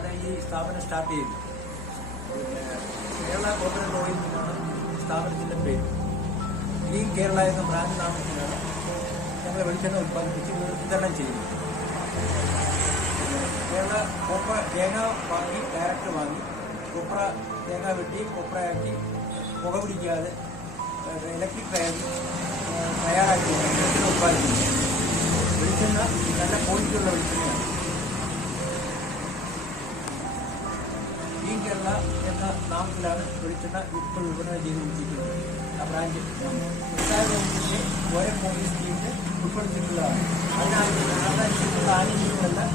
ആണ് ഈ സ്ഥാപനം സ്റ്റാർട്ട് ചെയ്തത്. പിന്നെ കേരള കോർപ്പറേറ്റ് ഓയിൽ എന്നാണ് സ്ഥാപനത്തിന്റെ പേര്. ഈ കേരള എന്ന ബ്രാൻഡ് നാമത്തിലാണ് ഞങ്ങൾ വെളിച്ചെണ്ണ ഉത്പാദിപ്പിച്ച് വിതരണം ചെയ്യുന്നത്. കേരള കൊപ്ര തേങ്ങ വാങ്ങി ഡയറക്റ്റ് വാങ്ങി കൊപ്ര തേങ്ങ വെട്ടി കൊപ്രയാക്കി പുക പിടിക്കാതെ ഇലക്ട്രിക് തയ്യാറാക്കി വെളിച്ചെണ്ണ ഉത്പാദിപ്പിക്കുന്നത്. വെളിച്ചെണ്ണ നല്ല ക്വാളിറ്റിയുള്ള വെളിച്ചെണ്ണയാണ്. ഈ കേരള എന്ന നാമത്തിലാണ് വെളിച്ചെണ്ണ ഇപ്പോൾ വിപണനം ചെയ്തുകൊണ്ടിരിക്കുന്നത്. ആ ബ്രാൻഡ് വ്യവസായ വകുപ്പിന്റെ ഓരോ പോലീസ് സ്കീമിൽ ഉൾപ്പെടുത്തിയിട്ടുള്ളതാണ്. അതിനനുസരിച്ചുള്ള ആനുകൂല്യങ്ങളെല്ലാം